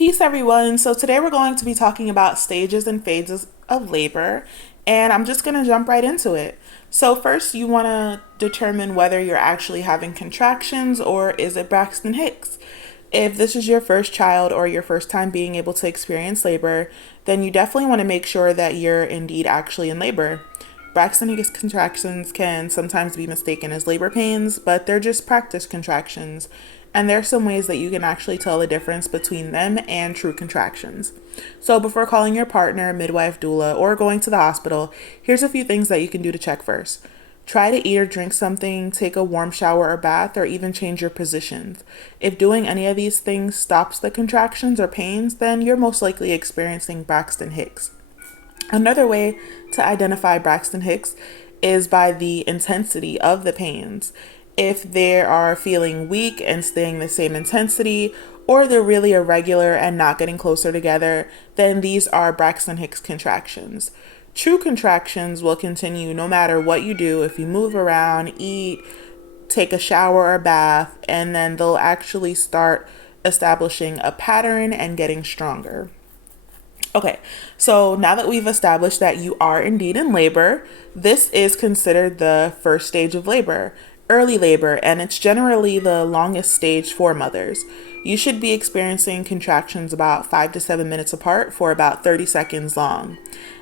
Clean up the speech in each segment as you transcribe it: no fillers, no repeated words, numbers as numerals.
Peace, everyone. So, today we're going to be talking about stages and phases of labor, and I'm just going to jump right into it. So, first, you want to determine whether you're actually having contractions or is it Braxton Hicks. If this is your first child or your first time being able to experience labor, then you definitely want to make sure that you're indeed actually in labor. Braxton Hicks contractions can sometimes be mistaken as labor pains, but they're just practice contractions. And there are some ways that you can actually tell the difference between them and true contractions. So, before calling your partner, midwife, doula, or going to the hospital, here's a few things that you can do to check first. Try to eat or drink something, take a warm shower or bath, or even change your positions. If doing any of these things stops the contractions or pains, then you're most likely experiencing Braxton Hicks. Another way to identify Braxton Hicks is by the intensity of the pains. If they are feeling weak and staying the same intensity, or they're really irregular and not getting closer together, then these are Braxton Hicks contractions. True contractions will continue no matter what you do. If you move around, eat, take a shower or bath, and then they'll actually start establishing a pattern and getting stronger. Okay, so now that we've established that you are indeed in labor, this is considered the first stage of labor, early labor, and it's generally the longest stage for mothers. You should be experiencing contractions about 5 to 7 minutes apart for about 30 seconds long.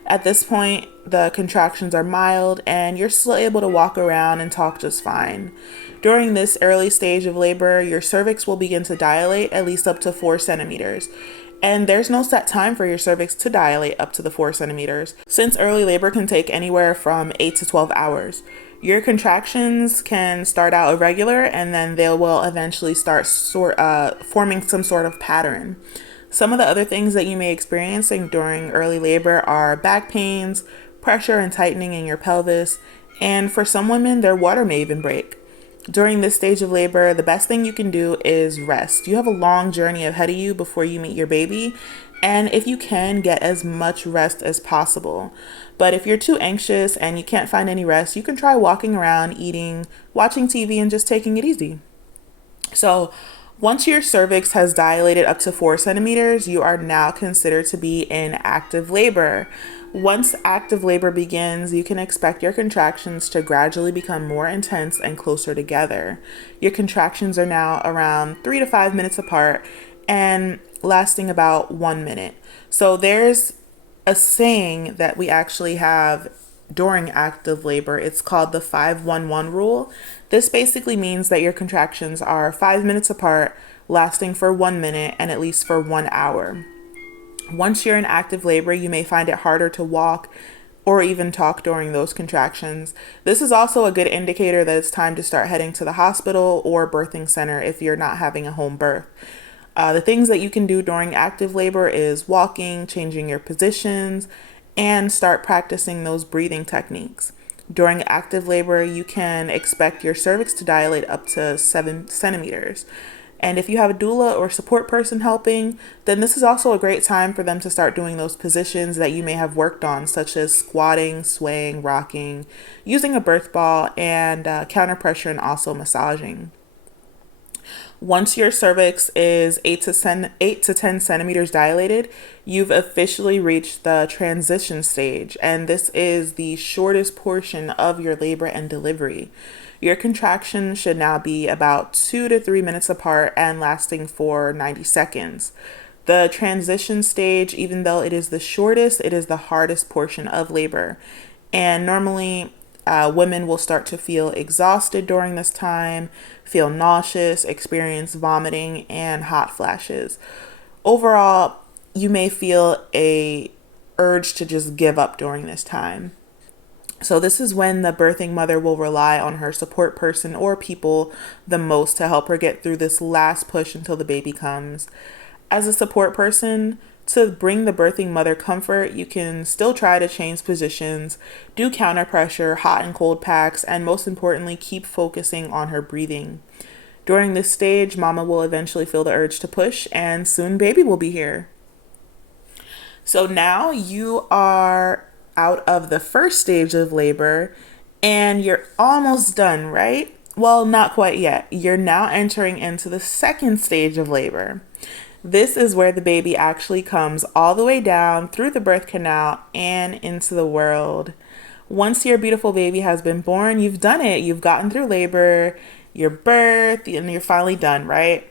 At this point, the contractions are mild and you're still able to walk around and talk just fine. During this early stage of labor, your cervix will begin to dilate at least up to 4 centimeters. And there's no set time for your cervix to dilate up to the 4 centimeters, since early labor can take anywhere from 8 to 12 hours. Your contractions can start out irregular and then they will eventually start forming some sort of pattern. Some of the other things that you may experience during early labor are back pains, pressure and tightening in your pelvis, and for some women, their water may even break. During this stage of labor, the best thing you can do is rest. You have a long journey ahead of you before you meet your baby, and if you can, get as much rest as possible. But if you're too anxious and you can't find any rest, you can try walking around, eating, watching TV, and just taking it easy. So, once your cervix has dilated up to 4 centimeters, you are now considered to be in active labor. Once active labor begins, you can expect your contractions to gradually become more intense and closer together. Your contractions are now around 3 to 5 minutes apart and lasting about 1 minute. So there's a saying that we actually have during active labor. It's called the 5-1-1 rule. This basically means that your contractions are 5 minutes apart, lasting for 1 minute, and at least for 1 hour. Once you're in active labor, you may find it harder to walk or even talk during those contractions. This is also a good indicator that it's time to start heading to the hospital or birthing center if you're not having a home birth. The things that you can do during active labor is walking, changing your positions, and start practicing those breathing techniques. During active labor, you can expect your cervix to dilate up to 7 centimeters. And if you have a doula or support person helping, then this is also a great time for them to start doing those positions that you may have worked on, such as squatting, swaying, rocking, using a birth ball, and counter pressure and also massaging. Once your cervix is 8 to 10 centimeters dilated, you've officially reached the transition stage, and this is the shortest portion of your labor and delivery. Your contractions should now be about 2 to 3 minutes apart and lasting for 90 seconds. The transition stage, even though it is the shortest, it is the hardest portion of labor. And normally, women will start to feel exhausted during this time, feel nauseous, experience vomiting, and hot flashes. Overall, you may feel a urge to just give up during this time. So this is when the birthing mother will rely on her support person or people the most to help her get through this last push until the baby comes. As a support person, to bring the birthing mother comfort, you can still try to change positions, do counter pressure, hot and cold packs, and most importantly, keep focusing on her breathing. During this stage, mama will eventually feel the urge to push, and soon baby will be here. So now you are out of the first stage of labor and you're almost done, right? Well, not quite yet. You're now entering into the second stage of labor. This is where the baby actually comes all the way down through the birth canal and into the world. Once your beautiful baby has been born, you've done it. You've gotten through labor, your birth, and you're finally done, right?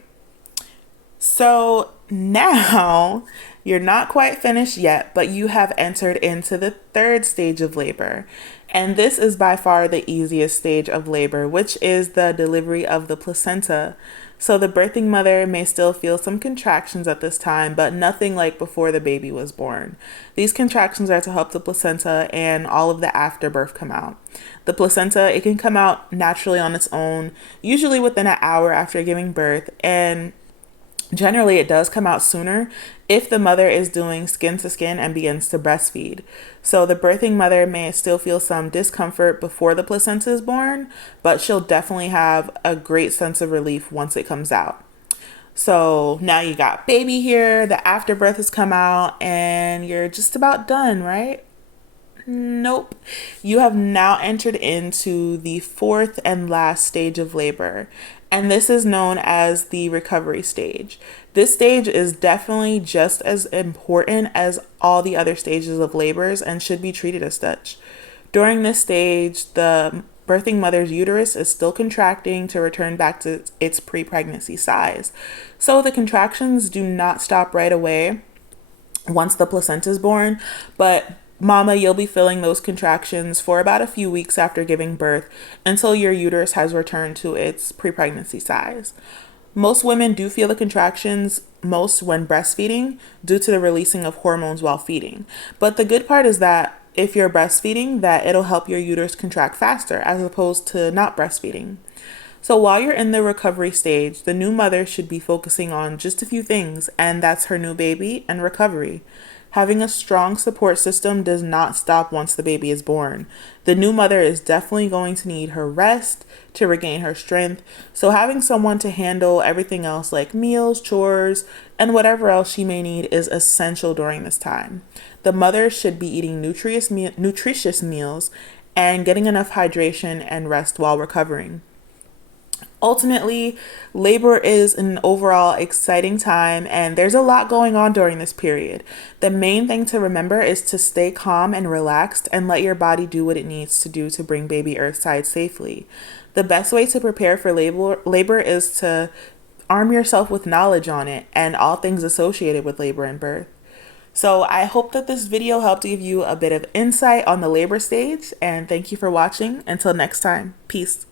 So now you're not quite finished yet, but you have entered into the third stage of labor. And this is by far the easiest stage of labor, which is the delivery of the placenta. So the birthing mother may still feel some contractions at this time, but nothing like before the baby was born. These contractions are to help the placenta and all of the afterbirth come out. The placenta, it can come out naturally on its own, usually within an hour after giving birth, and generally, it does come out sooner if the mother is doing skin to skin and begins to breastfeed. So, the birthing mother may still feel some discomfort before the placenta is born, but she'll definitely have a great sense of relief once it comes out. So, now you got baby here, the afterbirth has come out, and you're just about done, right? Nope. You have now entered into the fourth and last stage of labor, and this is known as the recovery stage. This stage is definitely just as important as all the other stages of labors and should be treated as such. During this stage, the birthing mother's uterus is still contracting to return back to its pre pregnancy size. So the contractions do not stop right away once the placenta is born, but mama, you'll be feeling those contractions for about a few weeks after giving birth until your uterus has returned to its pre pregnancy size. Most women do feel the contractions most when breastfeeding due to the releasing of hormones while feeding. But the good part is that if you're breastfeeding, that it'll help your uterus contract faster as opposed to not breastfeeding. So while you're in the recovery stage, the new mother should be focusing on just a few things, and that's her new baby and recovery. Having a strong support system does not stop once the baby is born. The new mother is definitely going to need her rest to regain her strength, so having someone to handle everything else like meals, chores, and whatever else she may need is essential during this time. The mother should be eating nutritious meals and getting enough hydration and rest while recovering. Ultimately, labor is an overall exciting time, and there's a lot going on during this period. The main thing to remember is to stay calm and relaxed and let your body do what it needs to do to bring baby earthside safely. The best way to prepare for labor is to arm yourself with knowledge on it and all things associated with labor and birth. So I hope that this video helped give you a bit of insight on the labor stage, and thank you for watching. Until next time, peace.